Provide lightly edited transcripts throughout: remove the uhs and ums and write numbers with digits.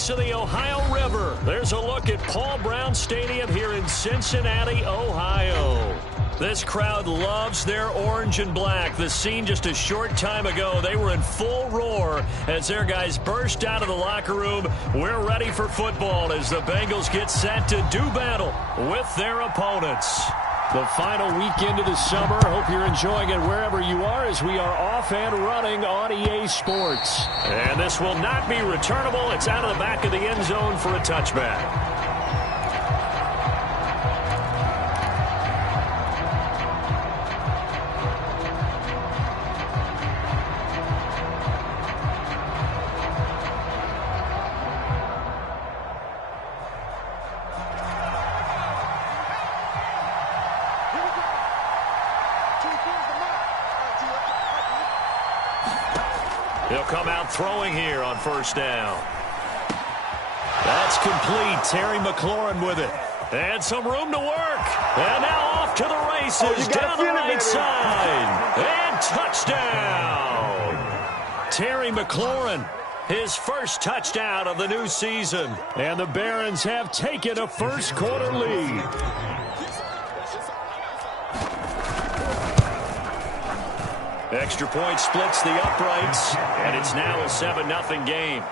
banks of the Ohio River. There's a look at Paul Brown Stadium here in Cincinnati, Ohio. This crowd loves their orange and black. The scene just a short time ago, they were in full roar as their guys burst out of the locker room. We're ready for football as the Bengals get set to do battle with their opponents. The final weekend of the summer. Hope you're enjoying it wherever you are as we are off and running on EA Sports. And this will not be returnable. It's out of the back of the end zone for a touchback. He'll come out throwing here on first down. That's complete. Terry McLaurin with it. And some room to work. And now off to the races down the right side. And touchdown. Terry McLaurin, his first touchdown of the new season. And the Barons have taken a first quarter lead. Extra point splits the uprights, and it's now a 7-0 game.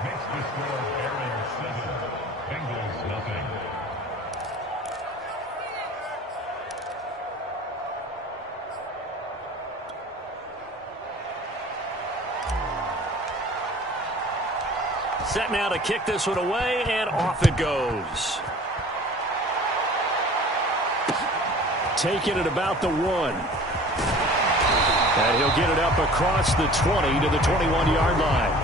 Set now to kick this one away, and off it goes. Taking it about the 1. And he'll get it up across the 20 to the 21-yard line.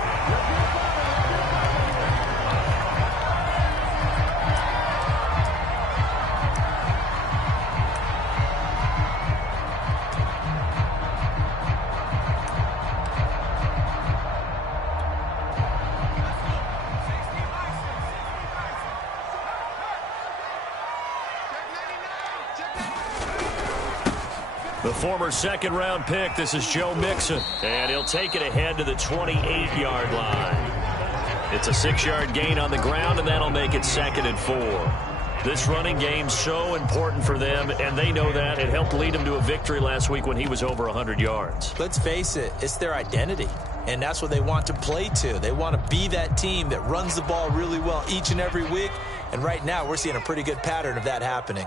The former second-round pick, this is Joe Mixon. And he'll take it ahead to the 28-yard line. It's a 6-yard gain on the ground, and that'll make it 2nd and 4. This running game's so important for them, and they know that. It helped lead them to a victory last week when he was over 100 yards. Let's face it, it's their identity, and that's what they want to play to. They want to be that team that runs the ball really well each and every week, and right now we're seeing a pretty good pattern of that happening.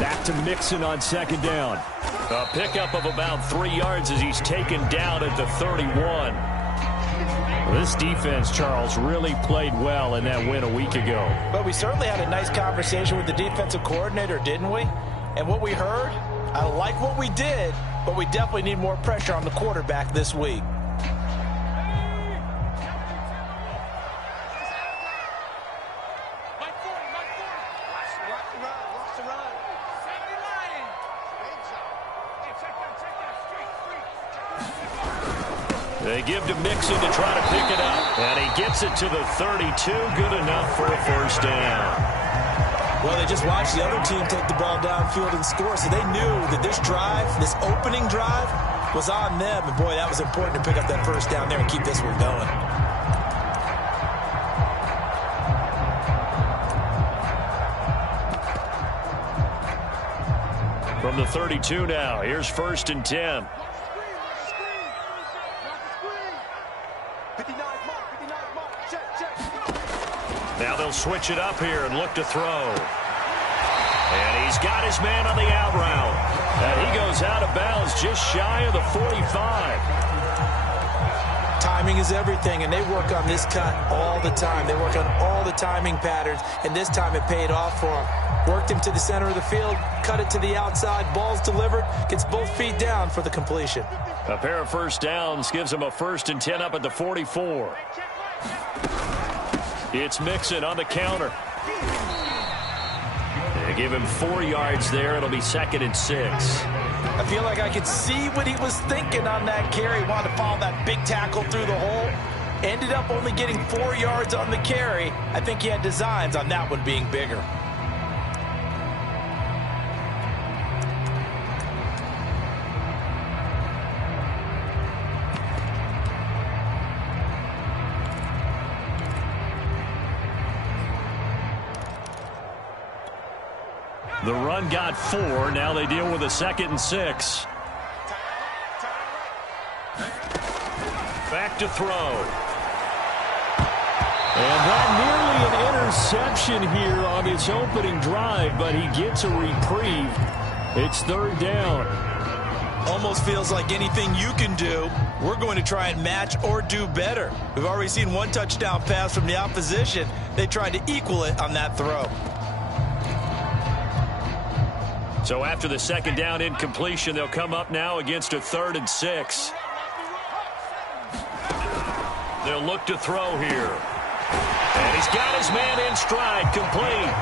Back to Mixon on second down. A pickup of about 3 yards as he's taken down at the 31. This defense, Charles, really played well in that win a week ago. But we certainly had a nice conversation with the defensive coordinator, didn't we? And what we heard, I like what we did, but we definitely need more pressure on the quarterback this week. They give to Mixon to try to pick it up. And he gets it to the 32. Good enough for a first down. Well, they just watched the other team take the ball downfield and score, so they knew that this drive, this opening drive, was on them. And, boy, that was important to pick up that first down there and keep this one going. From the 32 now, here's 1st and 10. Now they'll switch it up here and look to throw. And he's got his man on the out route. And he goes out of bounds just shy of the 45. Timing is everything, and they work on this cut all the time. They work on all the timing patterns, and this time it paid off for him. Worked him to the center of the field, cut it to the outside, ball's delivered, gets both feet down for the completion. A pair of first downs gives him a 1st and 10 up at the 44. It's Mixon on the counter. They give him 4 yards there. It'll be 2nd and 6. I feel like I could see what he was thinking on that carry. He wanted to follow that big tackle through the hole. Ended up only getting 4 yards on the carry. I think he had designs on that one being bigger. The run got 4. Now they deal with a 2nd and 6. Back to throw. And that nearly an interception here on its opening drive, but he gets a reprieve. It's 3rd down. Almost feels like anything you can do, we're going to try and match or do better. We've already seen 1 touchdown pass from the opposition. They tried to equal it on that throw. So after the 2nd down incompletion, they'll come up now against a 3rd and 6. They'll look to throw here. And he's got his man in stride, complete.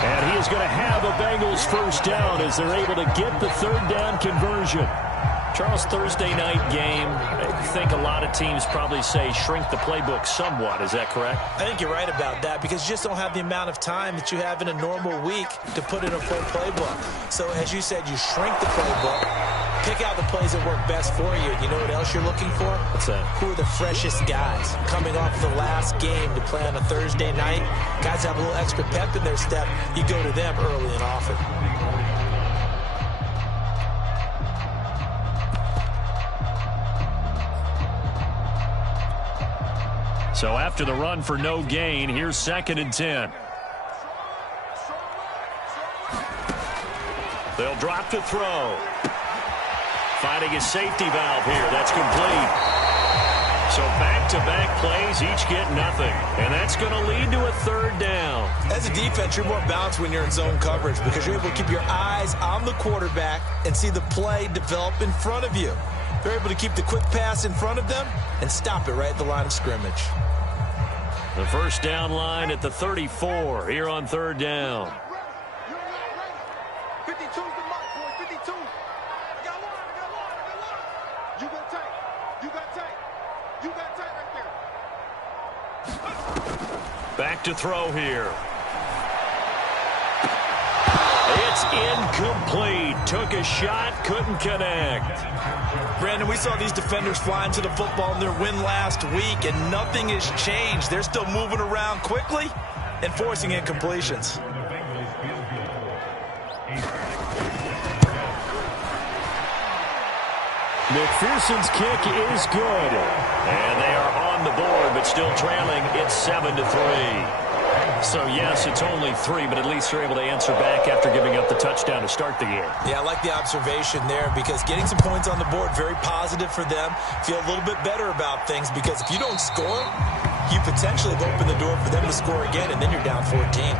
And he is going to have a Bengals 1st down as they're able to get the 3rd down conversion. Charles, Thursday night game, I think a lot of teams probably say shrink the playbook somewhat. Is that correct? I think you're right about that because you just don't have the amount of time that you have in a normal week to put in a full playbook. So as you said, you shrink the playbook, pick out the plays that work best for you. You know what else you're looking for? What's that? Who are the freshest guys coming off the last game to play on a Thursday night? Guys have a little extra pep in their step. You go to them early and often. So after the run for no gain, here's 2nd and 10. They'll drop to throw. Finding a safety valve here. That's complete. So back-to-back plays, each get nothing. And that's going to lead to a 3rd down. As a defense, you're more balanced when you're in zone coverage because you're able to keep your eyes on the quarterback and see the play develop in front of you. They're able to keep the quick pass in front of them and stop it right at the line of scrimmage. The 1st down line at the 34 here on 3rd down. 52's the mark, boy. 52. I got line. You got tight. You got tight right there. Back to throw here. It's incomplete. Took a shot, couldn't connect. Brandon, we saw these defenders flying to the football in their win last week, and nothing has changed. They're still moving around quickly and forcing incompletions. McPherson's kick is good. And they are on the board, but still trailing. It's 7-3. So, yes, it's only 3, but at least they're able to answer back after giving up the touchdown to start the game. Yeah, I like the observation there because getting some points on the board, very positive for them. Feel a little bit better about things because if you don't score, you potentially have opened the door for them to score again, and then you're down 14.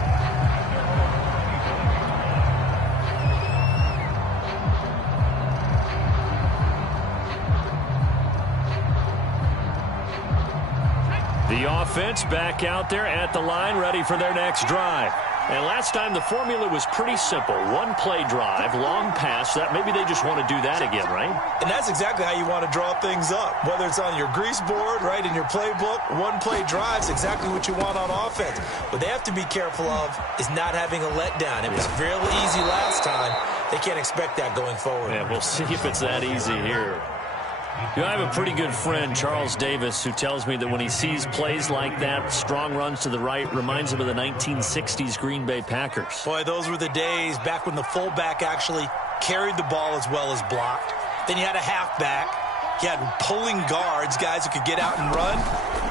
The offense back out there at the line, ready for their next drive. And last time the formula was pretty simple. 1-play drive, long pass. That maybe they just want to do that again, right? And that's exactly how you want to draw things up. Whether it's on your grease board, right, in your playbook, 1-play drive's exactly what you want on offense. What they have to be careful of is not having a letdown. It was real easy last time. They can't expect that going forward. Yeah, we'll see if it's that easy here. You know, I have a pretty good friend, Charles Davis, who tells me that when he sees plays like that, strong runs to the right, reminds him of the 1960s Green Bay Packers. Boy, those were the days back when the fullback actually carried the ball as well as blocked. Then you had a halfback. You had pulling guards, guys who could get out and run.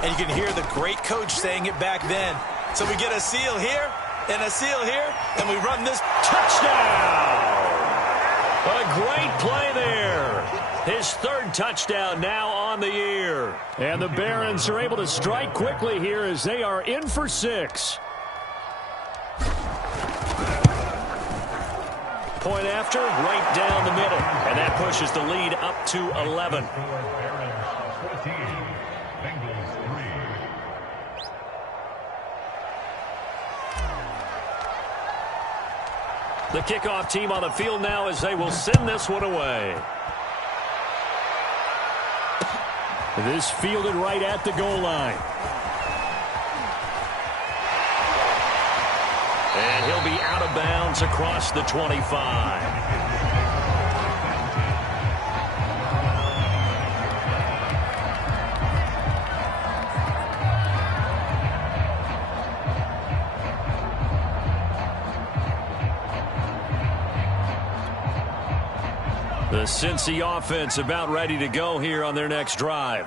And you can hear the great coach saying it back then. So we get a seal here and a seal here, and we run this touchdown. A great play there. His 3rd touchdown now on the year. And the Barons are able to strike quickly here as they are in for 6. Point after, right down the middle. And that pushes the lead up to 11. The kickoff team on the field now as they will send this one away. This fielded right at the goal line. And he'll be out of bounds across the 25. This Cincy offense about ready to go here on their next drive.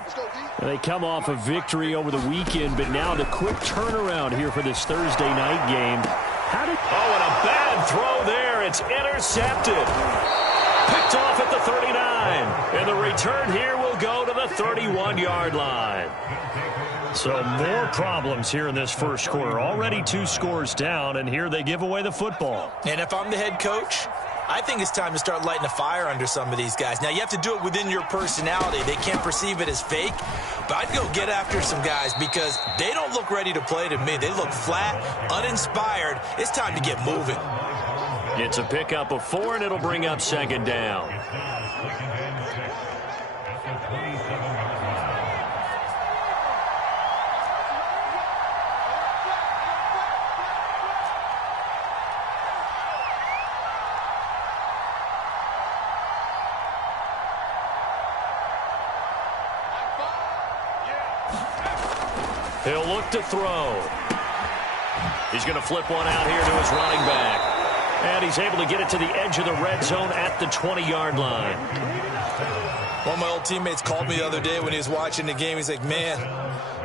They come off a victory over the weekend, but now the quick turnaround here for this Thursday night game. And a bad throw there. It's intercepted. Picked off at the 39. And the return here will go to the 31-yard line. So more problems here in this first quarter. Already 2 scores down, and here they give away the football. And if I'm the head coach, I think it's time to start lighting a fire under some of these guys. Now, you have to do it within your personality. They can't perceive it as fake. But I'd go get after some guys because they don't look ready to play to me. They look flat, uninspired. It's time to get moving. It's a pickup of 4, and it'll bring up second down. He'll look to throw. He's going to flip one out here to his running back. And he's able to get it to the edge of the red zone at the 20-yard line. One of my old teammates called me the other day when he was watching the game. He's like, man,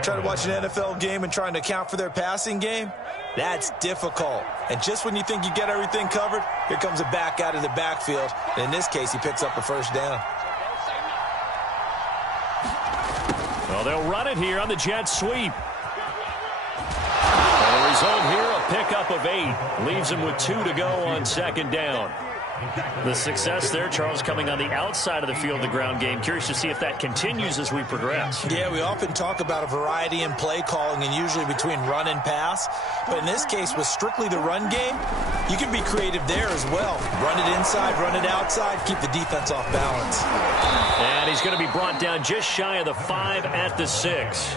trying to watch an NFL game and trying to account for their passing game, that's difficult. And just when you think you get everything covered, here comes a back out of the backfield. And in this case, he picks up a first down. Well, they'll run it here on the jet sweep. And the result here, a pickup of 8. Leaves him with 2 to go on second down. The success there, Charles, coming on the outside of the field, the ground game. Curious to see if that continues as we progress. Yeah, we often talk about a variety in play calling and usually between run and pass. But in this case, with strictly the run game, you can be creative there as well. Run it inside, run it outside, keep the defense off balance. And he's going to be brought down just shy of the 5 at the 6.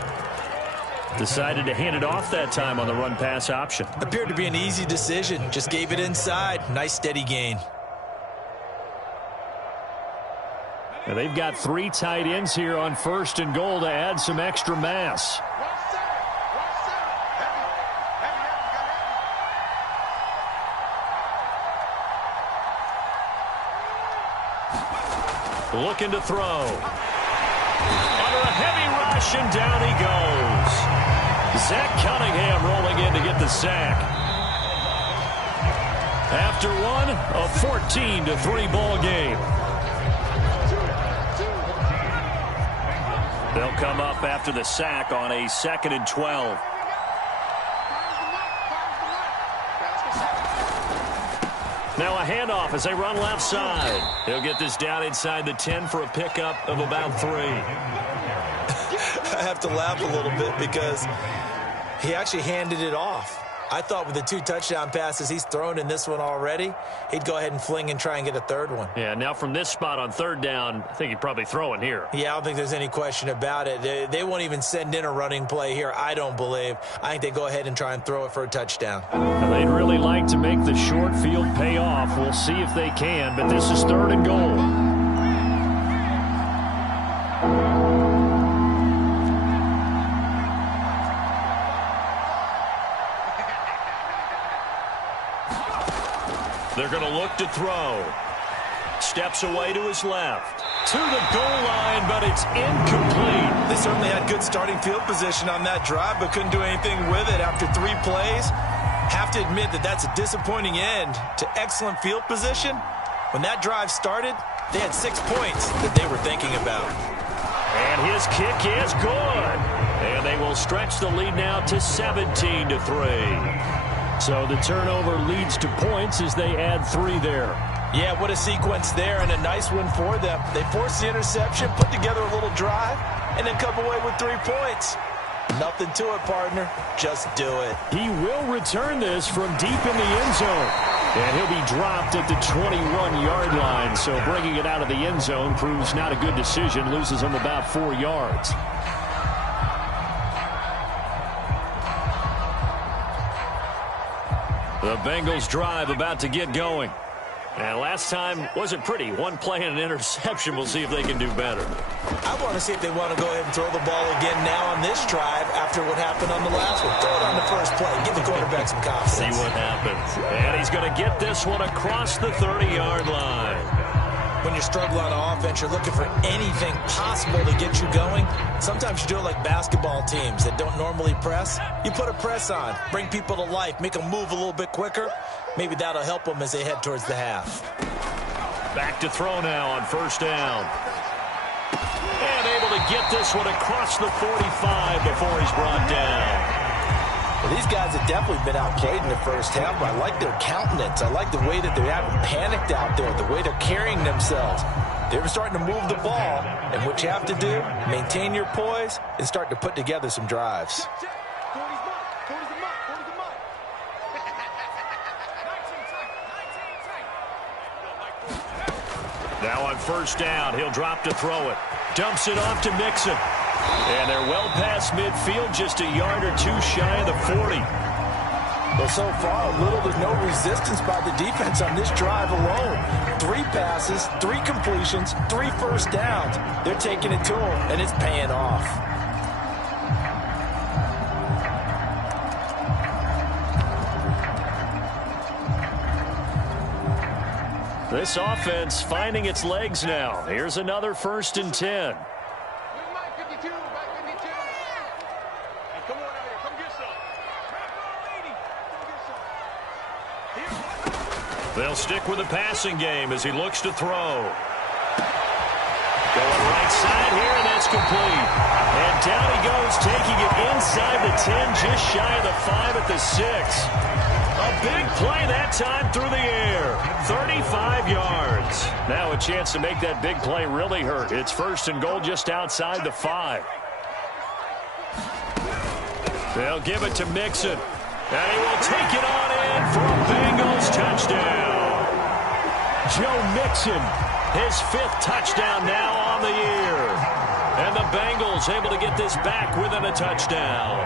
Decided to hand it off that time on the run-pass option. Appeared to be an easy decision. Just gave it inside. Nice steady gain. And they've got 3 tight ends here on 1st and goal to add some extra mass. Looking to throw. Under a heavy rush, and down he goes. Zach Cunningham rolling in to get the sack. After one, a 14-3 ball game. They'll come up after the sack on a 2nd and 12. Now a handoff as they run left side. He'll get this down inside the 10 for a pickup of about 3. I have to laugh a little bit because he actually handed it off. I thought with the 2 touchdown passes he's thrown in this one already, he'd go ahead and fling and try and get a 3rd one. Yeah, now from this spot on 3rd down, I think he'd probably throw it here. Yeah, I don't think there's any question about it. They won't even send in a running play here, I don't believe. I think they go ahead and try and throw it for a touchdown. They'd really like to make the short field pay off. We'll see if they can, but this is 3rd and goal. They're going to look to throw. Steps away to his left. To the goal line, but it's incomplete. They certainly had good starting field position on that drive, but couldn't do anything with it after 3 plays. Have to admit that that's a disappointing end to excellent field position. When that drive started, they had 6 points that they were thinking about. And his kick is good. And they will stretch the lead now to 17-3. So the turnover leads to points as they add 3 there. Yeah, what a sequence there, and a nice one for them. They forced the interception, put together a little drive, and then come away with 3 points. Nothing to it, partner. Just do it. He will return this from deep in the end zone. And he'll be dropped at the 21-yard line. So bringing it out of the end zone proves not a good decision. Loses him about 4 yards. The Bengals drive about to get going. And last time wasn't pretty. 1 play and an interception. We'll see if they can do better. I want to see if they want to go ahead and throw the ball again now on this drive after what happened on the last one. Throw it on the first play. Give the quarterback some confidence. See what happens. And he's going to get this one across the 30-yard line. when you struggle on offense, you're looking for anything possible to get you going. Sometimes you do it like basketball teams that don't normally press. You put a press on, bring people to life, make them move a little bit quicker. Maybe that'll help them as they head towards the half. Back to throw now on first down. And able to get this one across the 45 before he's brought down. Well, these guys have definitely been outplayed in the first half, but I like their countenance. I like the way that they haven't panicked out there, the way they're carrying themselves. They're starting to move the ball, and what you have to do, maintain your poise and start to put together some drives. Now on first down, he'll drop to throw it. Dumps it off to Mixon. And they're well past midfield, just a yard or two shy of the 40. Well, so far, there's no resistance by the defense on this drive alone. 3 passes, 3 completions, 3 first downs. They're taking it to them, and it's paying off. This offense finding its legs now. Here's another 1st and 10. They'll stick with the passing game as he looks to throw. Going right side here, and that's complete. And down he goes, taking it inside the 10, just shy of the 5 at the 6. A big play that time through the air. 35 yards. Now a chance to make that big play really hurt. It's 1st and goal just outside the 5. They'll give it to Mixon. And he will take it on in for a Bengals touchdown. Joe Mixon, his 5th touchdown now on the year. And the Bengals able to get this back within a touchdown.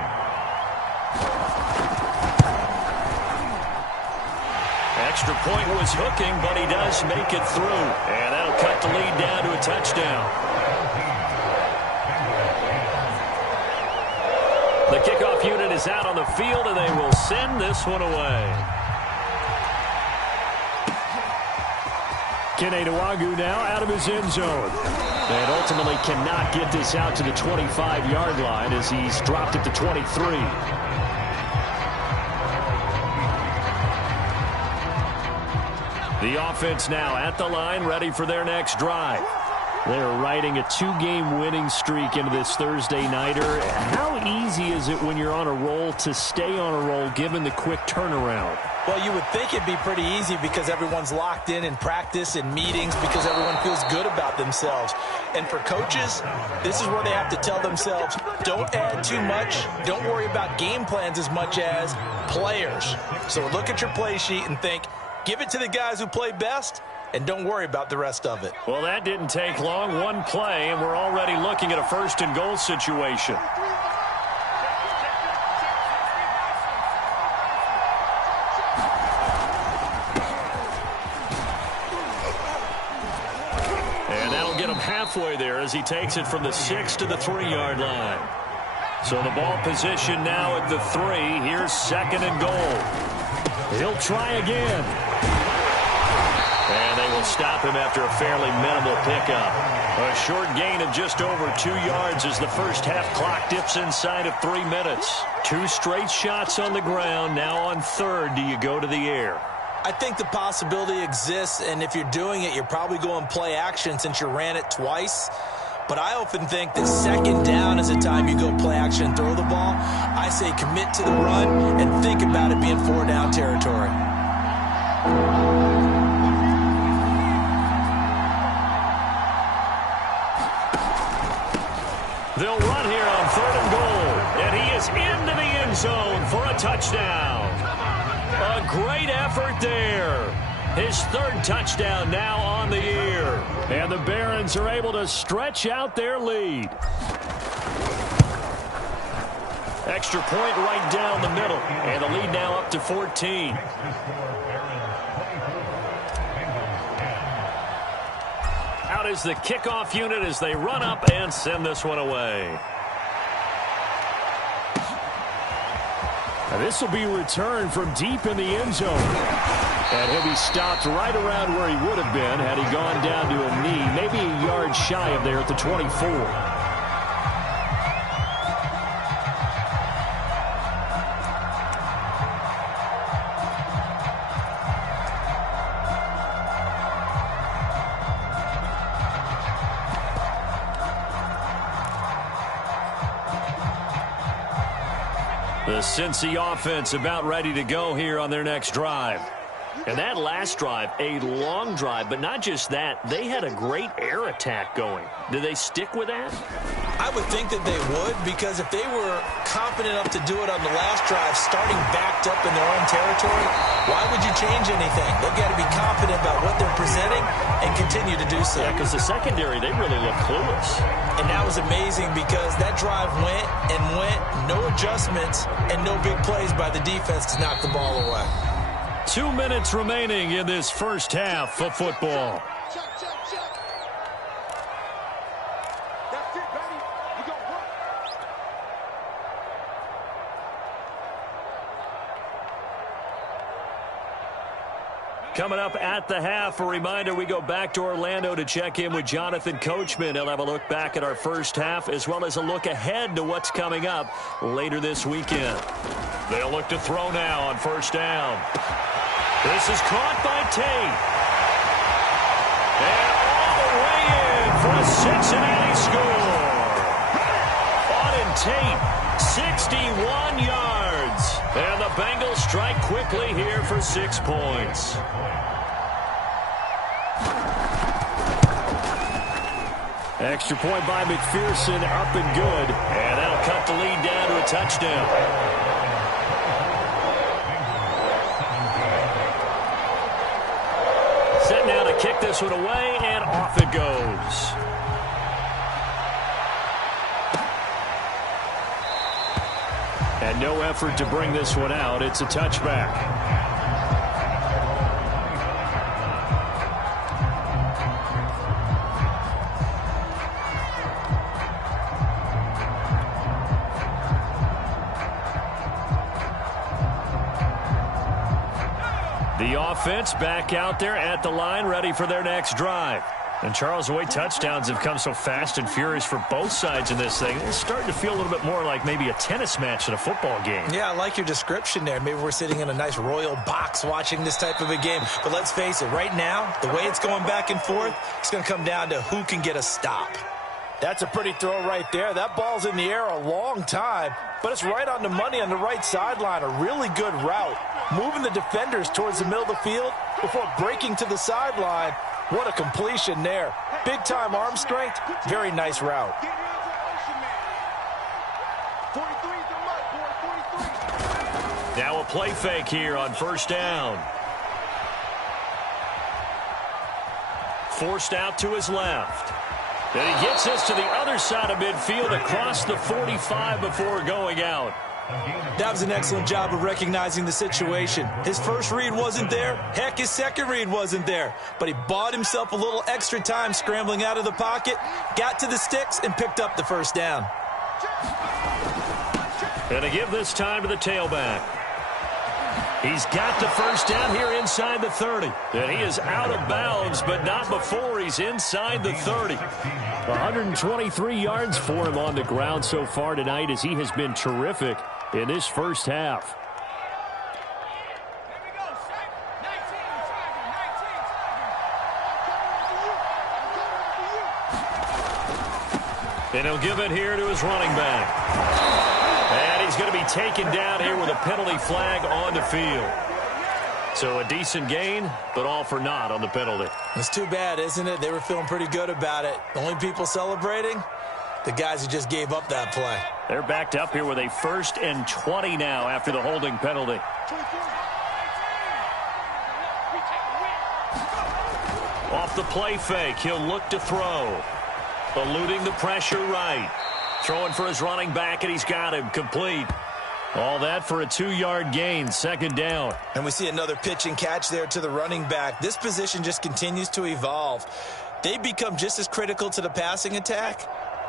Extra point was hooking, but he does make it through. And that'll cut the lead down to a touchdown. The kickoff unit is out on the field, and they will send this one away. Kene Nwangwu now out of his end zone. And ultimately cannot get this out to the 25-yard line as he's dropped it to 23. The offense now at the line, ready for their next drive. They're riding a 2-game winning streak into this Thursday nighter. How easy is it when you're on a roll to stay on a roll given the quick turnaround? Well, you would think it'd be pretty easy because everyone's locked in practice and meetings because everyone feels good about themselves. And for coaches, this is where they have to tell themselves, don't add too much. Don't worry about game plans as much as players. So look at your play sheet and think, give it to the guys who play best, and don't worry about the rest of it. Well, that didn't take long. One play, and we're already looking at a 1st and goal situation. And that'll get him halfway there as he takes it from the 6 to the 3-yard line. So the ball position now at the 3. Here's 2nd and goal. He'll try again. And they will stop him after a fairly minimal pickup. A short gain of just over 2 yards as the first half clock dips inside of 3 minutes. 2 straight shots on the ground. Now on 3rd, do you go to the air? I think the possibility exists, and if you're doing it, you're probably going play action since you ran it twice. But I often think that 2nd down is the time you go play action and throw the ball. I say commit to the run and think about it being 4-down territory. They'll run here on 3rd and goal, and he is into the end zone for a touchdown. A great effort there. His 3rd touchdown now on the year. And the Barons are able to stretch out their lead. Extra point right down the middle, and the lead now up to 14. Out is the kickoff unit as they run up and send this one away. And this will be returned from deep in the end zone. And he'll be stopped right around where he would have been had he gone down to a knee, maybe a yard shy of there at the 24. The Cincy offense about ready to go here on their next drive. And that last drive, a long drive, but not just that. They had a great air attack going. Do they stick with that? I would think that they would, because if they were confident enough to do it on the last drive, starting backed up in their own territory, why would you change anything? They've got to be confident about what they're presenting and continue to do so. Yeah, because the secondary, they really look clueless. And that was amazing because that drive went and went, no adjustments, and no big plays by the defense to knock the ball away. 2 minutes remaining in this first half of football. Check, check, check. That's it, baby. We go work. Coming up at the half, a reminder, we go back to Orlando to check in with Jonathan Coachman. He'll have a look back at our first half as well as a look ahead to what's coming up later this weekend. They'll look to throw now on first down. This is caught by Tate. And all the way in for a Cincinnati score. Auden Tate, 61 yards. And the Bengals strike quickly here for 6 points. Extra point by McPherson, up and good. And that'll cut the lead down to a touchdown. Set now to kick this one away, and off it goes. And no effort to bring this one out. It's a touchback. The offense back out there at the line, ready for their next drive. And Charles, the way touchdowns have come so fast and furious for both sides in this thing, it's starting to feel a little bit more like maybe a tennis match in a football game. Yeah, I like your description there. Maybe we're sitting in a nice royal box watching this type of a game. But let's face it, right now, the way it's going back and forth, it's going to come down to who can get a stop. That's a pretty throw right there. That ball's in the air a long time, but it's right on the money on the right sideline. A really good route. Moving the defenders towards the middle of the field before breaking to the sideline. What a completion there. Big-time arm strength. Very nice route. Get hands on motion, man. 43 is the mark, boy. 43. Now a play fake here on first down. Forced out to his left. Then he gets this to the other side of midfield across the 45 before going out. That was an excellent job of recognizing the situation. His first read wasn't there. Heck, his second read wasn't there. But he bought himself a little extra time scrambling out of the pocket, got to the sticks, and picked up the first down. And to give this time to the tailback. He's got the first down here inside the 30. And he is out of bounds, but not before he's inside the 30. 123 yards for him on the ground so far tonight as he has been terrific in this first half. And he'll give it here to his running back. And he's going to be taken down here with a penalty flag on the field. So a decent gain, but all for naught on the penalty. It's too bad, isn't it? They were feeling pretty good about it. The only people celebrating, the guys who just gave up that play. They're backed up here with a 1st and 20 now after the holding penalty. Off the play fake, he'll look to throw. Eluding the pressure right. Throwing for his running back, and he's got him complete. All that for a 2-yard gain, second down. And we see another pitch and catch there to the running back. This position just continues to evolve. They become just as critical to the passing attack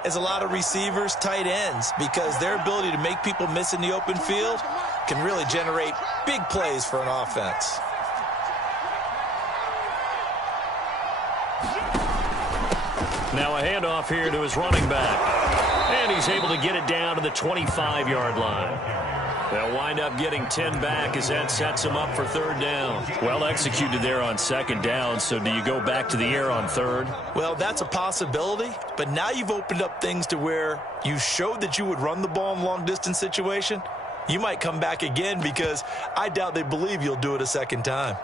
as a lot of receivers, tight ends, because their ability to make people miss in the open field, can really generate big plays for an offense. Now a handoff here to his running back. And he's able to get it down to the 25-yard line. They'll wind up getting 10 back as that sets him up for third down. Well executed there on second down, so do you go back to the air on third? Well, that's a possibility, but now you've opened up things to where you showed that you would run the ball in long-distance situation. You might come back again because I doubt they believe you'll do it a second time.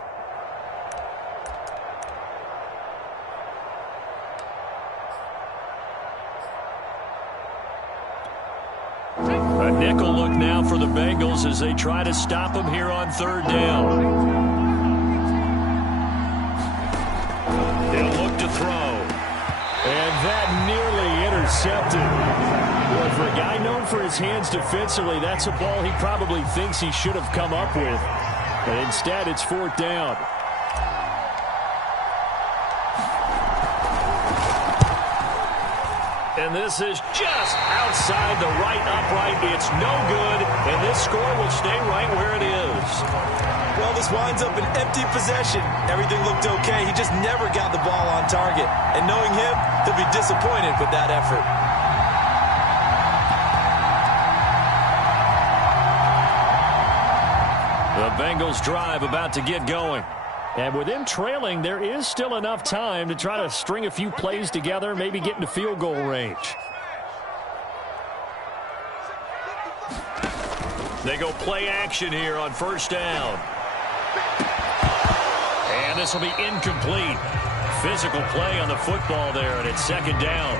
A nickel look now for the Bengals as they try to stop him here on third down. He'll look to throw. And that nearly intercepted. Well, for a guy known for his hands defensively, that's a ball he probably thinks he should have come up with. But instead, it's fourth down. And this is just outside the right upright. It's no good, and this score will stay right where it is. Well, this winds up an empty possession. Everything looked okay. He just never got the ball on target. And knowing him, he'll be disappointed with that effort. The Bengals drive about to get going. And with them trailing, there is still enough time to try to string a few plays together, maybe get into field goal range. They go play action here on first down. And this will be incomplete. Physical play on the football there, and it's second down.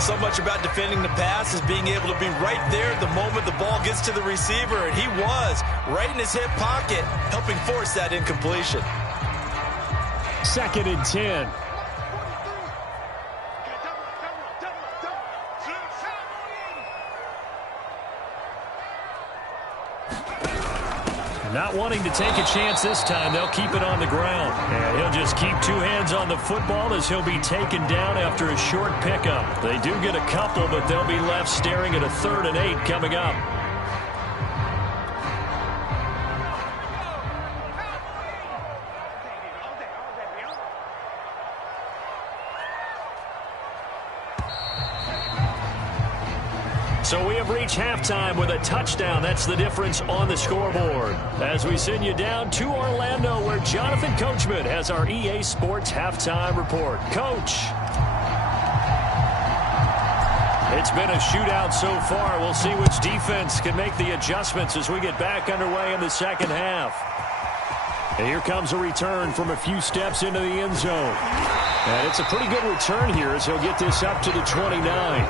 So much about defending the pass is being able to be right there at the moment the ball gets to the receiver, and he was right in his hip pocket, helping force that incompletion. Second and 10. Not wanting to take a chance this time, they'll keep it on the ground. And he'll just keep two hands on the football as he'll be taken down after a short pickup. They do get a couple, but they'll be left staring at a 3rd and 8 coming up. So we have reached halftime with a touchdown. That's the difference on the scoreboard. As we send you down to Orlando, where Jonathan Coachman has our EA Sports halftime report. Coach. It's been a shootout so far. We'll see which defense can make the adjustments as we get back underway in the second half. And here comes a return from a few steps into the end zone. And it's a pretty good return here as he'll get this up to the 29.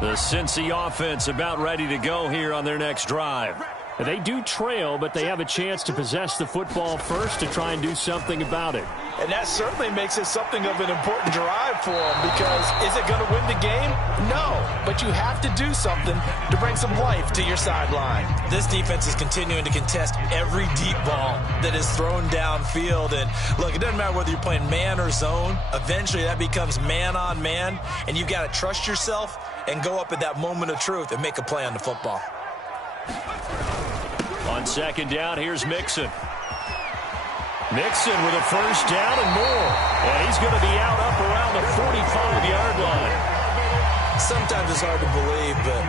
The Cincy offense about ready to go here on their next drive. They do trail, but they have a chance to possess the football first to try and do something about it. And that certainly makes it something of an important drive for them, because is it going to win the game? No, but you have to do something to bring some life to your sideline. This defense is continuing to contest every deep ball that is thrown downfield. And look, it doesn't matter whether you're playing man or zone. Eventually that becomes man on man, and you've got to trust yourself and go up at that moment of truth and make a play on the football. On second down, here's Mixon. Mixon with a first down and more. And he's going to be out up around the 45-yard line. Sometimes it's hard to believe, but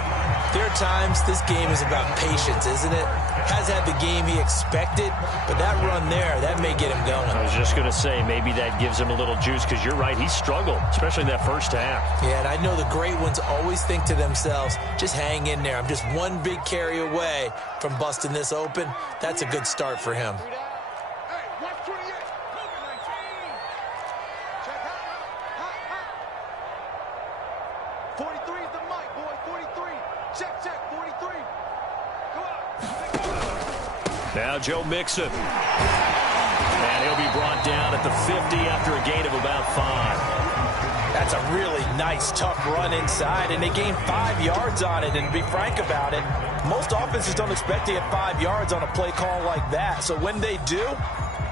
there are times this game is about patience, isn't it? Has had the game he expected, but that run there, that may get him going. I was just going to say, maybe that gives him a little juice, because you're right, he struggled, especially in that first half. Yeah, and I know the great ones always think to themselves, just hang in there. I'm just one big carry away from busting this open. That's a good start for him. Now Joe Mixon. And he'll be brought down at the 50 after a gain of about 5. That's a really nice, tough run inside, and they gained 5 yards on it. And to be frank about it, most offenses don't expect to get 5 yards on a play call like that. So when they do,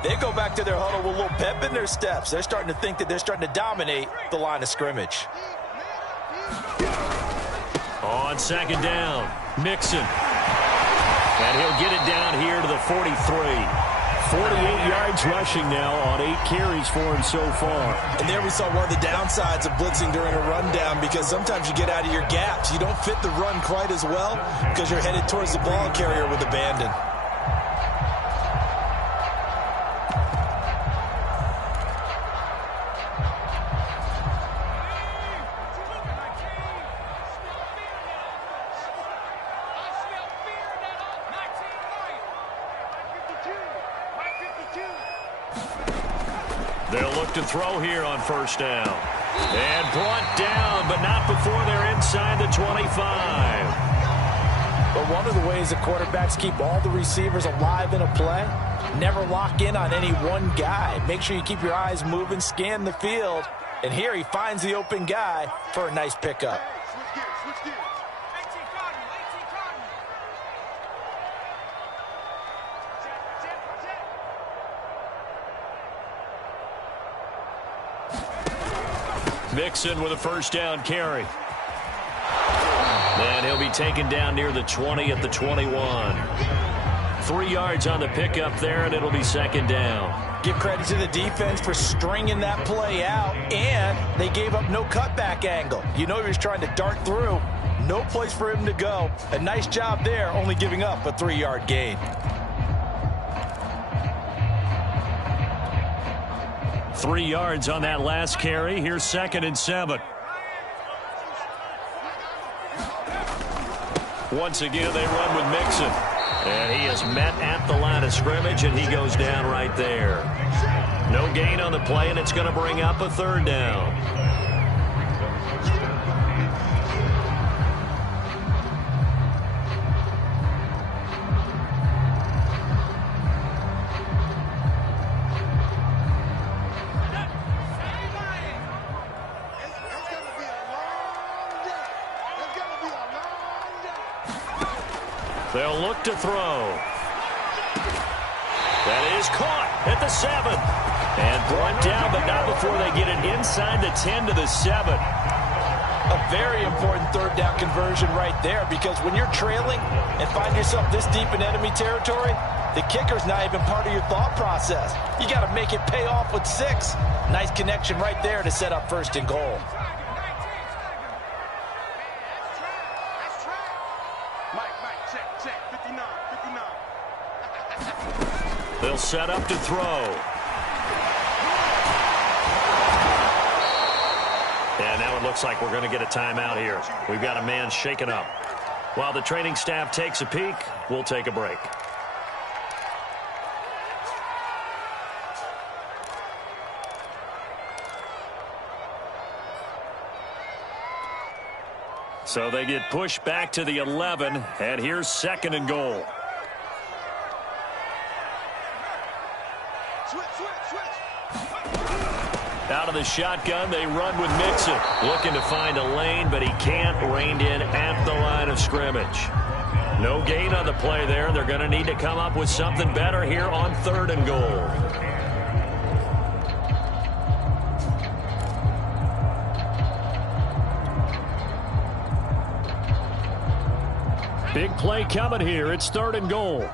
they go back to their huddle with a little pep in their steps. They're starting to think that they're starting to dominate the line of scrimmage. On second down, Mixon. And he'll get it down here to the 43. 48 yards rushing now on 8 carries for him so far. And there we saw one of the downsides of blitzing during a rundown, because sometimes you get out of your gaps. You don't fit the run quite as well because you're headed towards the ball carrier with abandon. They'll look to throw here on first down. And brought down, but not before they're inside the 25. But one of the ways that quarterbacks keep all the receivers alive in a play, never lock in on any one guy. Make sure you keep your eyes moving, scan the field. And here he finds the open guy for a nice pickup. Switch gears. Mixon with a first down carry. And he'll be taken down near the 20 at the 21. 3 yards on the pickup there, and it'll be second down. Give credit to the defense for stringing that play out, and they gave up no cutback angle. You know he was trying to dart through. No place for him to go. A nice job there, only giving up a 3-yard gain. 3 yards on that last carry. Here's 2nd and 7. Once again, they run with Mixon. And he is met at the line of scrimmage, and he goes down right there. No gain on the play, and it's going to bring up a 3rd down. They'll look to throw. That is caught at the 7. And brought down, but not before they get it inside the 10 to the 7. A very important 3rd down conversion right there, because when you're trailing and find yourself this deep in enemy territory, the kicker's not even part of your thought process. You got to make it pay off with 6. Nice connection right there to set up 1st and goal. They'll set up to throw. And now it looks like we're going to get a timeout here. We've got a man shaken up. While the training staff takes a peek, we'll take a break. So they get pushed back to the 11, and here's 2nd and goal. Out of the shotgun, they run with Mixon. Looking to find a lane, but he can't. Reined in at the line of scrimmage. No gain on the play there. They're going to need to come up with something better here on 3rd and goal. Big play coming here. It's 3rd and goal.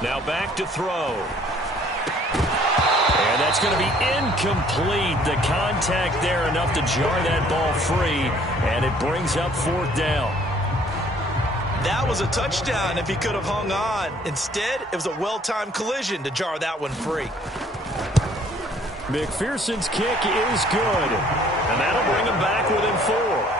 Now back to throw. And that's going to be incomplete. The contact there enough to jar that ball free, and it brings up 4th down. That was a touchdown if he could have hung on. Instead, it was a well-timed collision to jar that one free. McPherson's kick is good. And that'll bring him back within 4.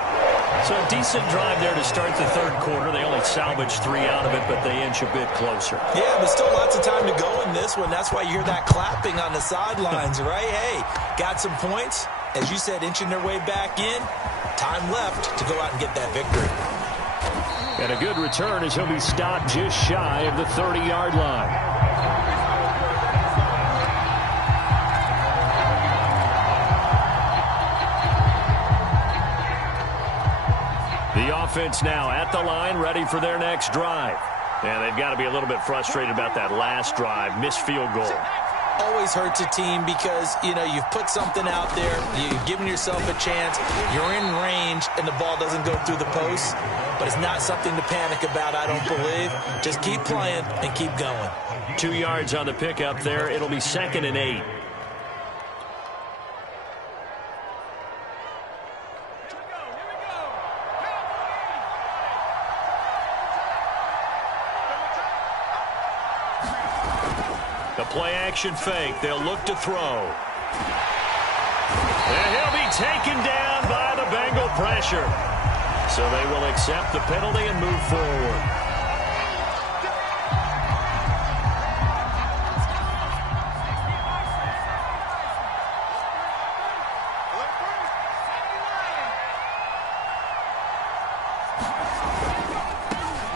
So a decent drive there to start the 3rd quarter. They only salvaged 3 out of it, but they inch a bit closer. Yeah, but still lots of time to go in this one. That's why you hear that clapping on the sidelines, right? Hey, got some points. As you said, inching their way back in. Time left to go out and get that victory. And a good return as he'll be stopped just shy of the 30-yard line. offense now at the line, ready for their next drive. And they've got to be a little bit frustrated about that last drive, missed field goal. Always hurts a team because, you know, you've put something out there, you've given yourself a chance, you're in range, and the ball doesn't go through the post. But it's not something to panic about, I don't believe. Just keep playing and keep going. 2 yards on the pickup there. It'll be 2nd and 8. The play-action fake. They'll look to throw. And he'll be taken down by the Bengal pressure. So they will accept the penalty and move forward.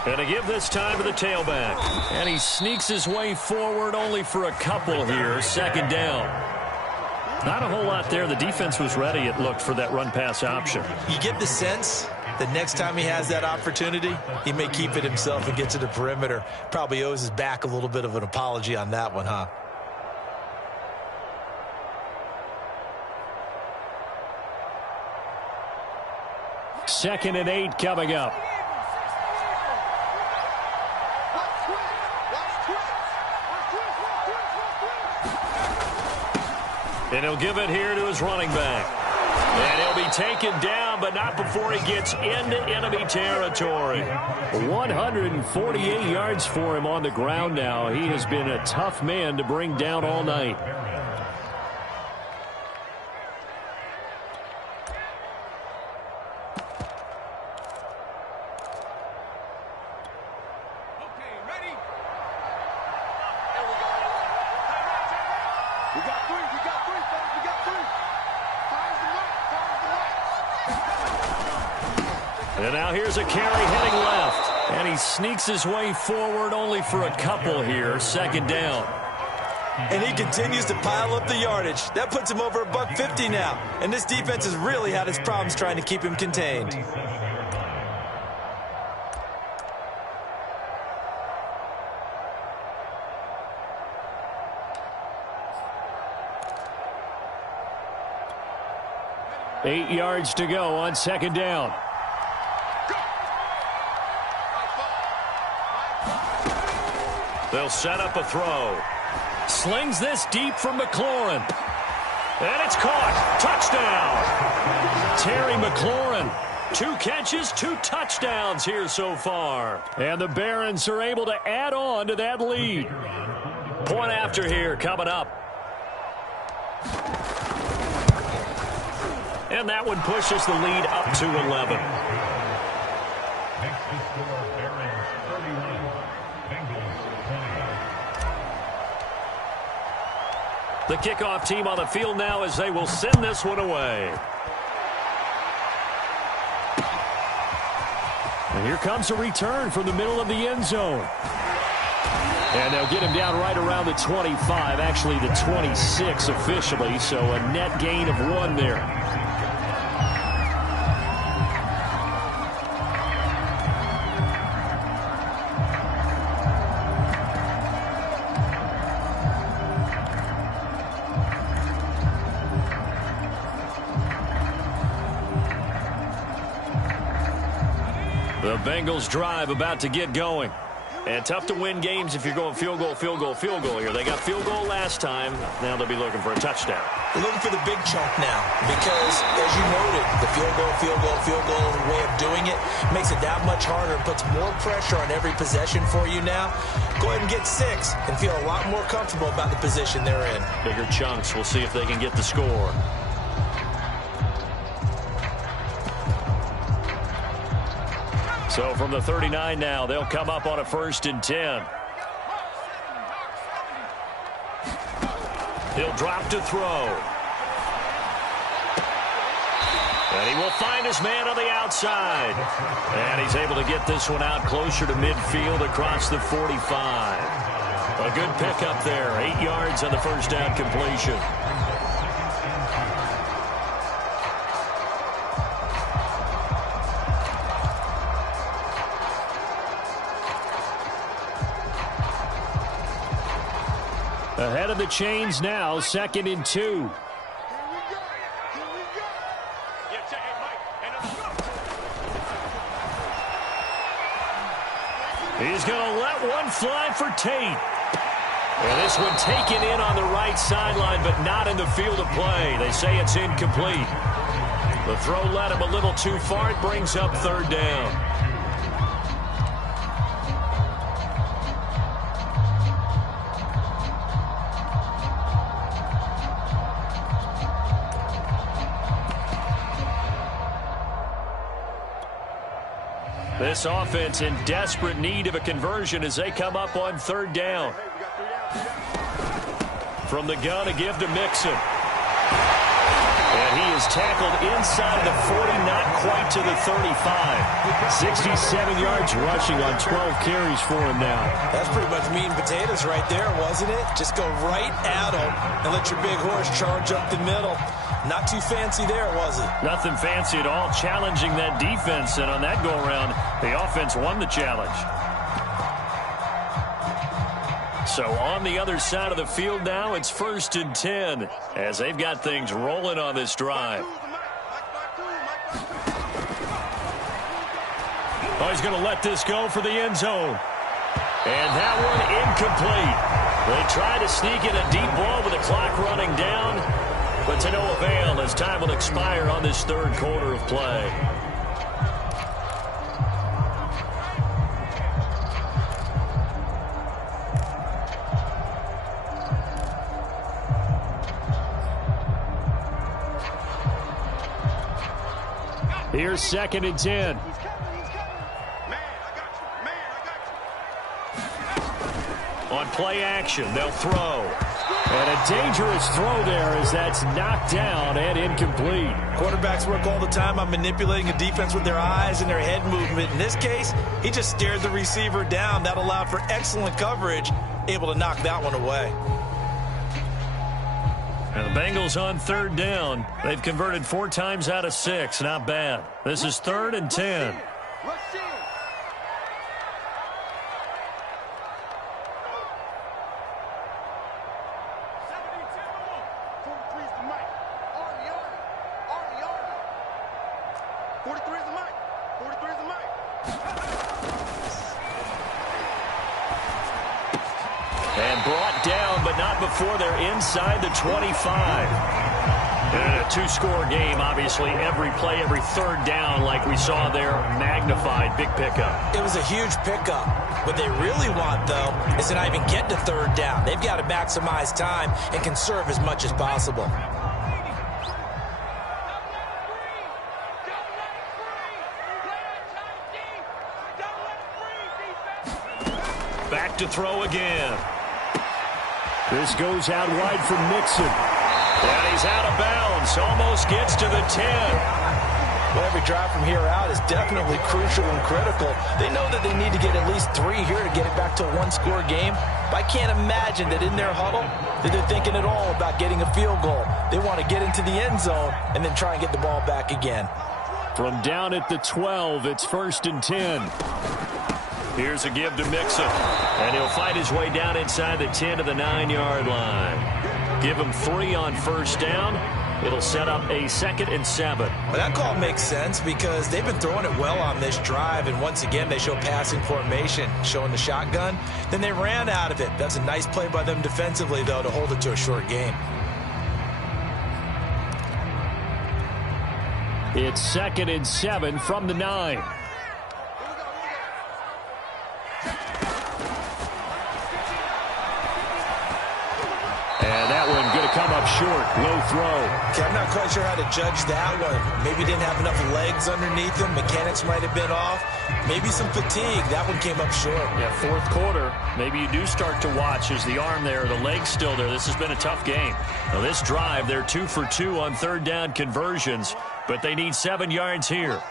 And to give this time to the tailback. And he sneaks his way forward only for a couple here. 2nd down. Not a whole lot there. The defense was ready, it looked, for that run-pass option. You get the sense that next time he has that opportunity, he may keep it himself and get to the perimeter. Probably owes his back a little bit of an apology on that one, huh? Second and 8 coming up. And he'll give it here to his running back. And he'll be taken down, but not before he gets into enemy territory. 148 yards for him on the ground now. He has been a tough man to bring down all night. And now here's a carry heading left. And he sneaks his way forward only for a couple here. 2nd down. And he continues to pile up the yardage. That puts him over $150 now. And this defense has really had its problems trying to keep him contained. Eight yards to go on 2nd down. They'll set up a throw. Slings this deep from McLaurin. And it's caught. Touchdown. Terry McLaurin. 2 catches, 2 touchdowns here so far. And the Barons are able to add on to that lead. Point after here coming up. And that one pushes the lead up to 11. The kickoff team on the field now as they will send this one away. And here comes a return from the middle of the end zone. And they'll get him down right around the 25, actually the 26 officially, so a net gain of 1 there. The Bengals drive about to get going. And tough to win games if you're going field goal, field goal, field goal here. They got field goal last time. Now they'll be looking for a touchdown. They're looking for the big chunk now because, as you noted, the field goal way of doing it makes it that much harder and puts more pressure on every possession for you now. Go ahead and get 6 and feel a lot more comfortable about the position they're in. Bigger chunks. We'll see if they can get the score. So from the 39 now, they'll come up on a 1st and 10. He'll drop to throw. And he will find his man on the outside. And he's able to get this one out closer to midfield across the 45. A good pickup there. 8 yards on the first down completion. Ahead of the chains now, 2nd and 2. He's going to let one fly for Tate. And this one taken in on the right sideline, but not in the field of play. They say it's incomplete. The throw led him a little too far. It brings up 3rd down. This offense in desperate need of a conversion as they come up on 3rd down. From the gun, a give to Mixon. And he is tackled inside the 40, not quite to the 35. 67 yards rushing on 12 carries for him now. That's pretty much meat and potatoes right there, wasn't it? Just go right at him and let your big horse charge up the middle. Not too fancy there, was it? Nothing fancy at all, challenging that defense. And on that go-around, the offense won the challenge. So on the other side of the field now, it's 1st and 10 as they've got things rolling on this drive. Oh, he's going to let this go for the end zone. And that one incomplete. They try to sneak in a deep ball with the clock running down, but to no avail as time will expire on this 3rd quarter of play. Here's 2nd and 10. On play action, they'll throw. And a dangerous throw there as that's knocked down and incomplete. Quarterbacks work all the time on manipulating a defense with their eyes and their head movement. In this case, he just stared the receiver down. That allowed for excellent coverage, able to knock that one away. And the Bengals on 3rd down. They've converted 4 times out of 6. Not bad. This is 3rd and 10. And brought down, but not before they're inside the 25. And a 2-score game, obviously, every play, every 3rd down, like we saw there, magnified. Big pickup. It was a huge pickup. What they really want, though, is to not even get to 3rd down. They've got to maximize time and conserve as much as possible. Back to throw again. This goes out wide for Mixon. And he's out of bounds. Almost gets to the 10. Well, every drive from here out is definitely crucial and critical. They know that they need to get at least 3 here to get it back to a 1-score game. But I can't imagine that in their huddle that they're thinking at all about getting a field goal. They want to get into the end zone and then try and get the ball back again. From down at the 12, it's 1st and 10. Here's a give to Mixon. And he'll fight his way down inside the 10 to the 9-yard line. Give him 3 on 1st down. It'll set up a 2nd and 7. Well, that call makes sense because they've been throwing it well on this drive. And once again, they show passing formation, showing the shotgun. Then they ran out of it. That's a nice play by them defensively, though, to hold it to a short game. It's 2nd and 7 from the 9. And that one going to come up short. Low throw. Okay, I'm not quite sure how to judge that one. Maybe didn't have enough legs underneath him. Mechanics might have been off. Maybe some fatigue. That one came up short. Yeah, 4th quarter. Maybe you do start to watch as the arm there, the leg's still there. This has been a tough game. Now this drive, they're 2 for 2 on 3rd down conversions, but they need 7 yards here.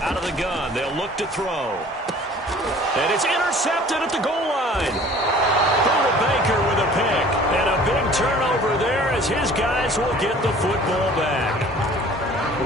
Out of the gun, they'll look to throw. And it's intercepted at the goal line. Buda Baker with a pick. And a big turnover there as his guys will get the football back.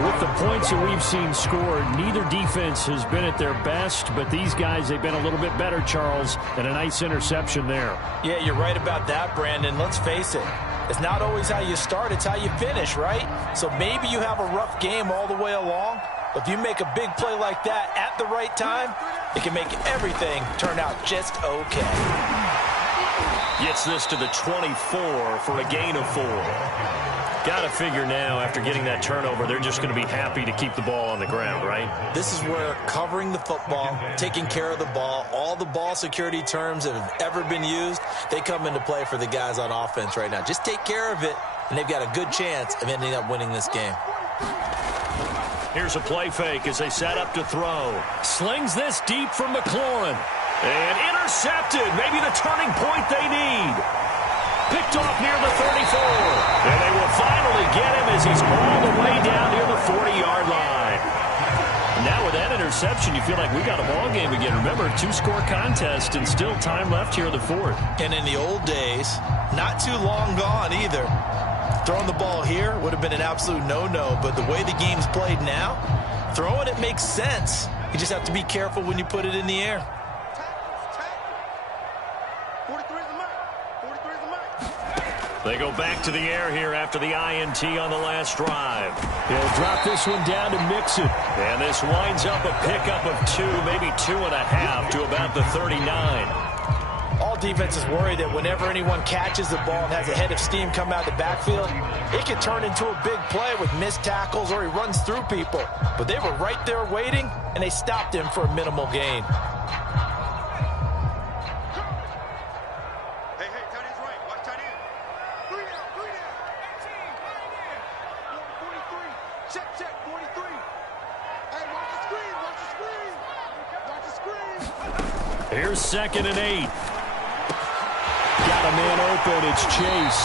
With the points that we've seen scored, neither defense has been at their best, but these guys, they've been a little bit better, Charles, and a nice interception there. Yeah, you're right about that, Brandon. Let's face it. It's not always how you start, it's how you finish, right? So maybe you have a rough game all the way along, but if you make a big play like that at the right time, it can make everything turn out just okay. Gets this to the 24 for a gain of 4. Got to figure now, after getting that turnover, they're just going to be happy to keep the ball on the ground, right? This is where covering the football, taking care of the ball, all the ball security terms that have ever been used, they come into play for the guys on offense right now. Just take care of it, and they've got a good chance of ending up winning this game. Here's a play fake as they set up to throw. Slings this deep for McLaurin. And intercepted. Maybe the turning point they need. Picked off near the 34. And they will finally get him as he's all the way down near the 40-yard line. Now with that interception, you feel like we got a ball game again. Remember, 2-score contest and still time left here in the 4th. And in the old days, not too long gone either, throwing the ball here would have been an absolute no-no. But the way the game's played now, throwing it makes sense. You just have to be careful when you put it in the air. They go back to the air here after the INT on the last drive. They'll drop this one down to Mixon. And this winds up a pickup of 2, maybe 2.5 to about the 39. All defenses worry that whenever anyone catches the ball and has a head of steam come out of the backfield, it can turn into a big play with missed tackles or he runs through people. But they were right there waiting, and they stopped him for a minimal gain. Here's 2nd and 8. Got a man open. It's Chase.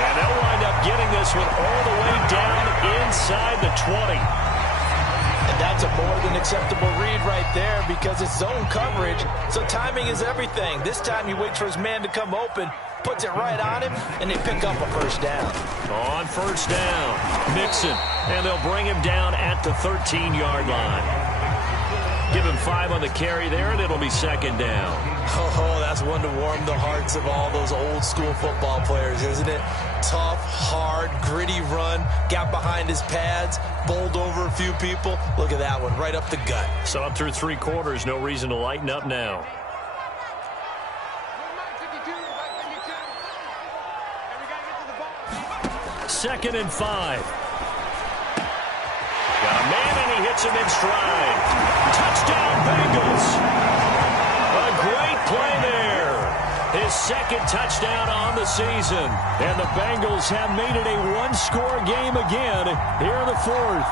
And they'll wind up getting this one all the way down inside the 20. And that's a more than acceptable read right there because it's zone coverage, so timing is everything. This time he waits for his man to come open, puts it right on him, and they pick up a first down. On first down, Mixon. And they'll bring him down at the 13-yard line. Give him 5 on the carry there, and it'll be 2nd down. Oh, that's one to warm the hearts of all those old-school football players, isn't it? Tough, hard, gritty run, got behind his pads, bowled over a few people. Look at that one, right up the gut. So up through 3 quarters, no reason to lighten up now. Second and 5. Got a man, and he hits him in stride. Touchdown, Bengals. A great play there. His 2nd touchdown on the season. And the Bengals have made it a 1-score game again here in the 4th.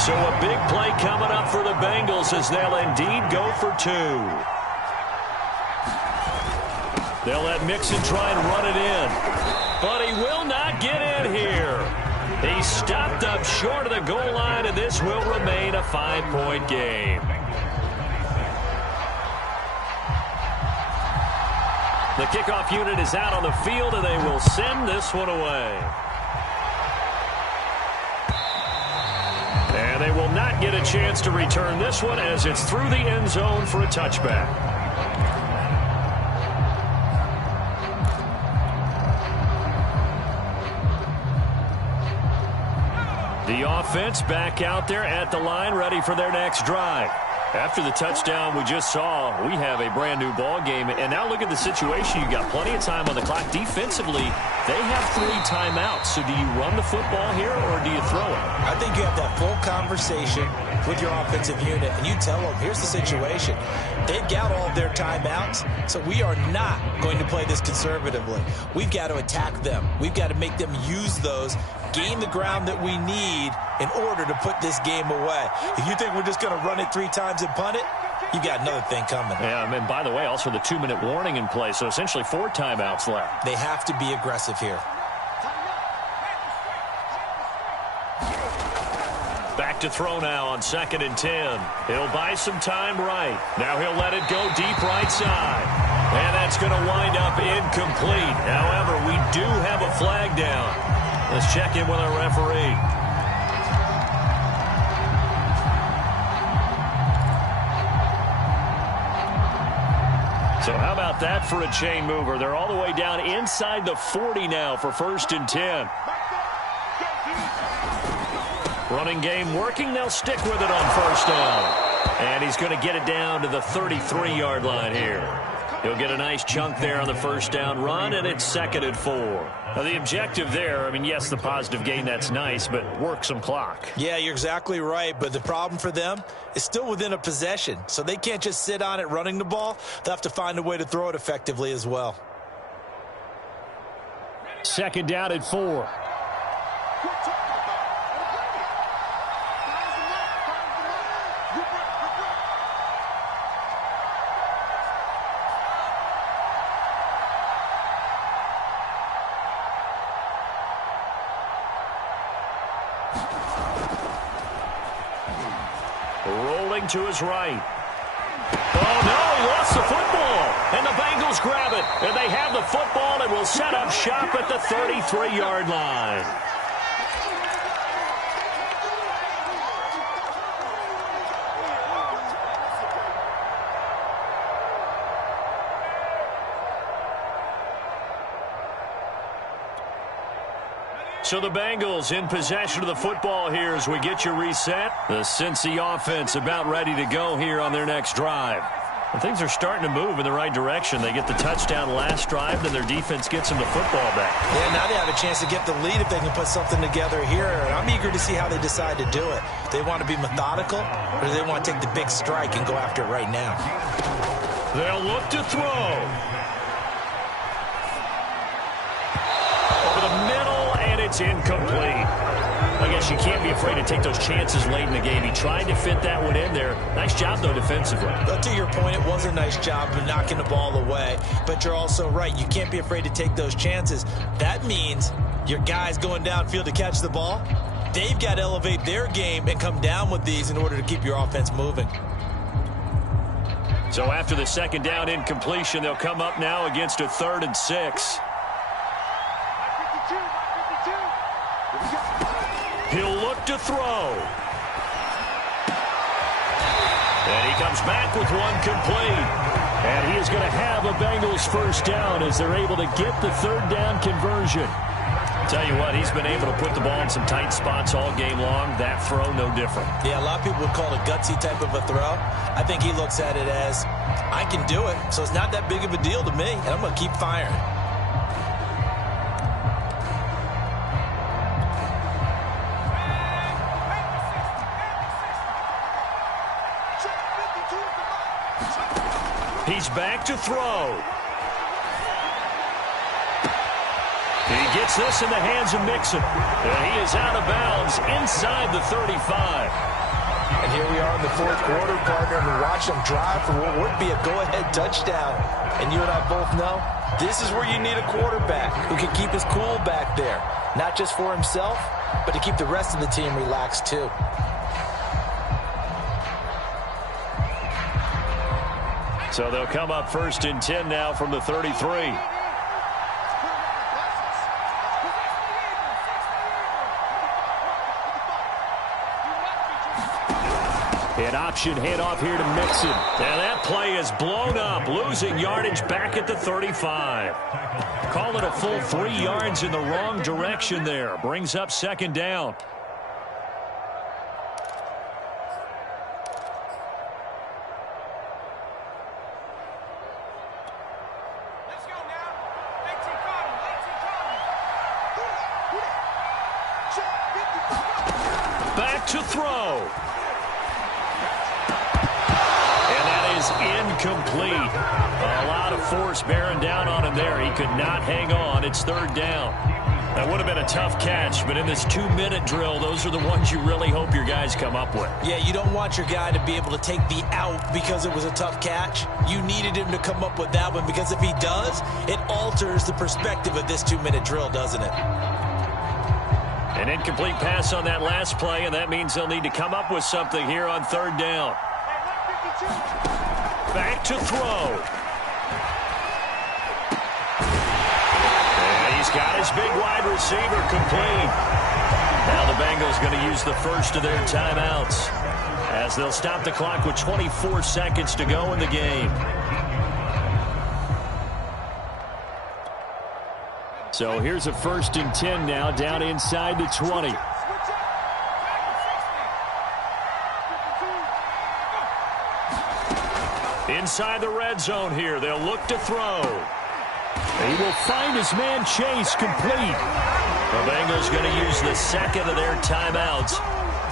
So a big play coming up for the Bengals as they'll indeed go for 2. They'll let Mixon try and run it in. But he will not get in here. He stopped up short of the goal line, and this will remain a 5-point game. The kickoff unit is out on the field, and they will send this one away. And they will not get a chance to return this one as it's through the end zone for a touchback. The offense back out there at the line, ready for their next drive. After the touchdown we just saw, we have a brand new ball game. And now look at the situation. You got plenty of time on the clock. Defensively, they have 3 timeouts. So do you run the football here or do you throw it? I think you have that full conversation with your offensive unit, and you tell them, here's the situation. They've got all of their timeouts, so we are not going to play this conservatively. We've got to attack them. We've got to make them use those, gain the ground that we need in order to put this game away. If you think we're just going to run it 3 times and punt it, you got another thing coming. Yeah, and by the way, also the 2-minute warning in play, so essentially 4 timeouts left. They have to be aggressive here. Back to throw now on 2nd and 10. He'll buy some time right. Now he'll let it go deep right side. And that's going to wind up incomplete. However, we do have a flag down. Let's check in with our referee. So how about that for a chain mover? They're all the way down inside the 40 now for 1st and 10. Running game working. They'll stick with it on 1st down. And he's going to get it down to the 33-yard line here. He'll get a nice chunk there on the 1st down run, and it's 2nd and 4. Now, the objective there, I mean, yes, the positive gain, that's nice, but work some clock. Yeah, you're exactly right, but the problem for them is still within a possession, so they can't just sit on it running the ball. They'll have to find a way to throw it effectively as well. 2nd down and 4. Rolling to his right. Oh, no, he lost the football. And the Bengals grab it. And they have the football and will set up shop at the 33-yard line. So the Bengals in possession of the football here as we get you reset. The Cincy offense about ready to go here on their next drive. And things are starting to move in the right direction. They get the touchdown last drive, then their defense gets them the football back. Yeah, now they have a chance to get the lead if they can put something together here. And I'm eager to see how they decide to do it. Do they want to be methodical, or do they want to take the big strike and go after it right now? They'll look to throw. Over the middle. It's incomplete. I guess you can't be afraid to take those chances late in the game. He tried to fit that one in there. Nice job, though, defensively. But to your point, it was a nice job of knocking the ball away. But you're also right. You can't be afraid to take those chances. That means your guys going downfield to catch the ball, they've got to elevate their game and come down with these in order to keep your offense moving. So after the 2nd down incompletion, they'll come up now against a 3rd and 6. He'll look to throw. And he comes back with one complete. And he is going to have a Bengals 1st down as they're able to get the 3rd down conversion. Tell you what, he's been able to put the ball in some tight spots all game long. That throw, no different. Yeah, a lot of people would call it a gutsy type of a throw. I think he looks at it as, I can do it, so it's not that big of a deal to me, and I'm going to keep firing. He's back to throw. He gets this in the hands of Mixon. And he is out of bounds inside the 35. And here we are in the 4th quarter, partner, and we watch them drive for what would be a go-ahead touchdown. And you and I both know this is where you need a quarterback who can keep his cool back there. Not just for himself, but to keep the rest of the team relaxed too. So they'll come up 1st and 10 now from the 33. An option handoff here to Mixon. And that play is blown up, losing yardage back at the 35. Call it a full 3 yards in the wrong direction there. Brings up 2nd down. Back to throw. And that is incomplete. A lot of force bearing down on him there. He could not hang on. It's 3rd down. That would have been a tough catch, but in this 2-minute drill, those are the ones you really hope your guys come up with. Yeah, you don't want your guy to be able to take the out because it was a tough catch. You needed him to come up with that one, because if he does, it alters the perspective of this 2-minute drill, doesn't it? An incomplete pass on that last play, and that means they'll need to come up with something here on 3rd down. Back to throw. He's got his big wide receiver complete. Now the Bengals going to use the first of their timeouts as they'll stop the clock with 24 seconds to go in the game. So here's a 1st and 10 now, down inside the 20. Inside the red zone here, they'll look to throw. He will find his man Chase complete. The Bengals going to use the second of their timeouts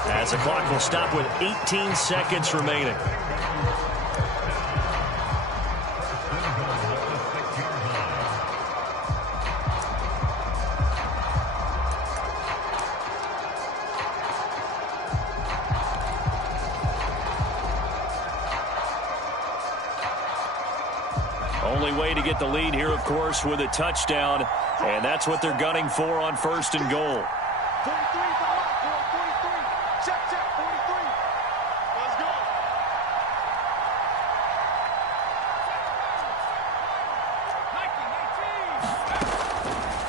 as the clock will stop with 18 seconds remaining. Only way to get the lead here, of course, with a touchdown, and that's what they're gunning for on 1st and goal. 43 for the mark, 43. Check, 43. Let's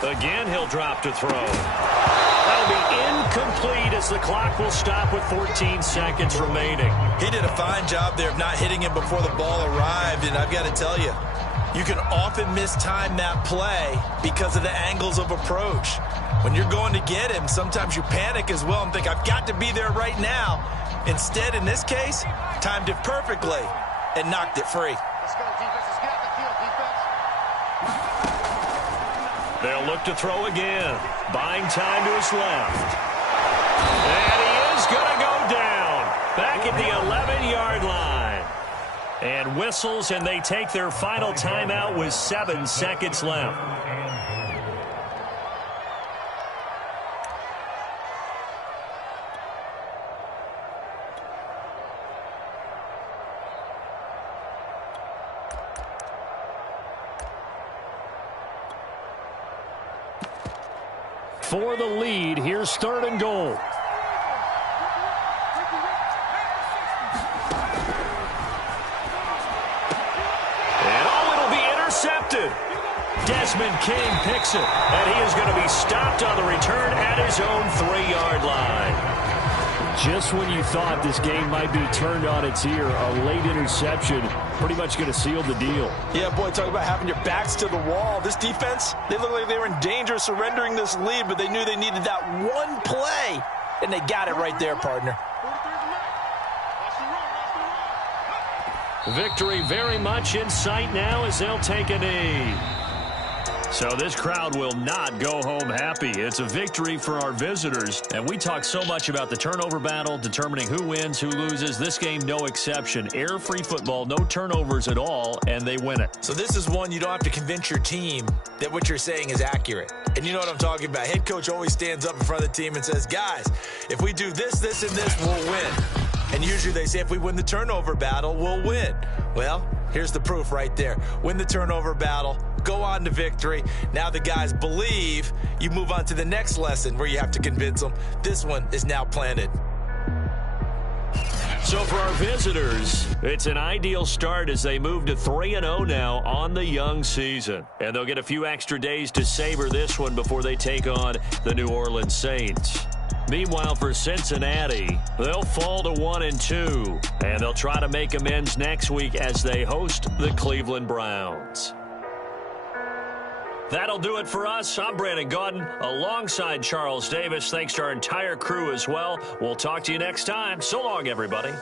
go. Again, he'll drop to throw. That'll be incomplete as the clock will stop with 14 seconds remaining. He did a fine job there of not hitting him before the ball arrived, and I've got to tell you, you can often mistime that play because of the angles of approach. When you're going to get him, sometimes you panic as well and think, I've got to be there right now. Instead, in this case, timed it perfectly and knocked it free. Let's go, defense. Let's get out the field, defense. They'll look to throw again. Buying time to his left. And he is going to go down. Back at the 11-yard line. And whistles, and they take their final timeout with 7 seconds left. For the lead, here's 3rd and goal. Desmond King picks it, and he is going to be stopped on the return at his own 3-yard line. Just when you thought this game might be turned on its ear, a late interception pretty much going to seal the deal. Yeah, boy, talk about having your backs to the wall. This defense, they look like they were in danger of surrendering this lead, but they knew they needed that one play, and they got it right there, partner. Victory very much in sight now as they'll take a knee. So this crowd will not go home happy. It's a victory for our visitors. And we talk so much about the turnover battle, determining who wins, who loses. This game, no exception. Error-free football, no turnovers at all, and they win it. So this is one you don't have to convince your team that what you're saying is accurate. And you know what I'm talking about. Head coach always stands up in front of the team and says, guys, if we do this, this, and this, we'll win. And usually they say if we win the turnover battle, we'll win. Well, here's the proof right there. Win the turnover battle, go on to victory. Now the guys believe. You move on to the next lesson where you have to convince them. This one is now planted. So for our visitors, it's an ideal start as they move to 3-0 now on the young season. And they'll get a few extra days to savor this one before they take on the New Orleans Saints. Meanwhile, for Cincinnati, they'll fall to 1-2, and they'll try to make amends next week as they host the Cleveland Browns. That'll do it for us. I'm Brandon Gaudin alongside Charles Davis. Thanks to our entire crew as well. We'll talk to you next time. So long, everybody.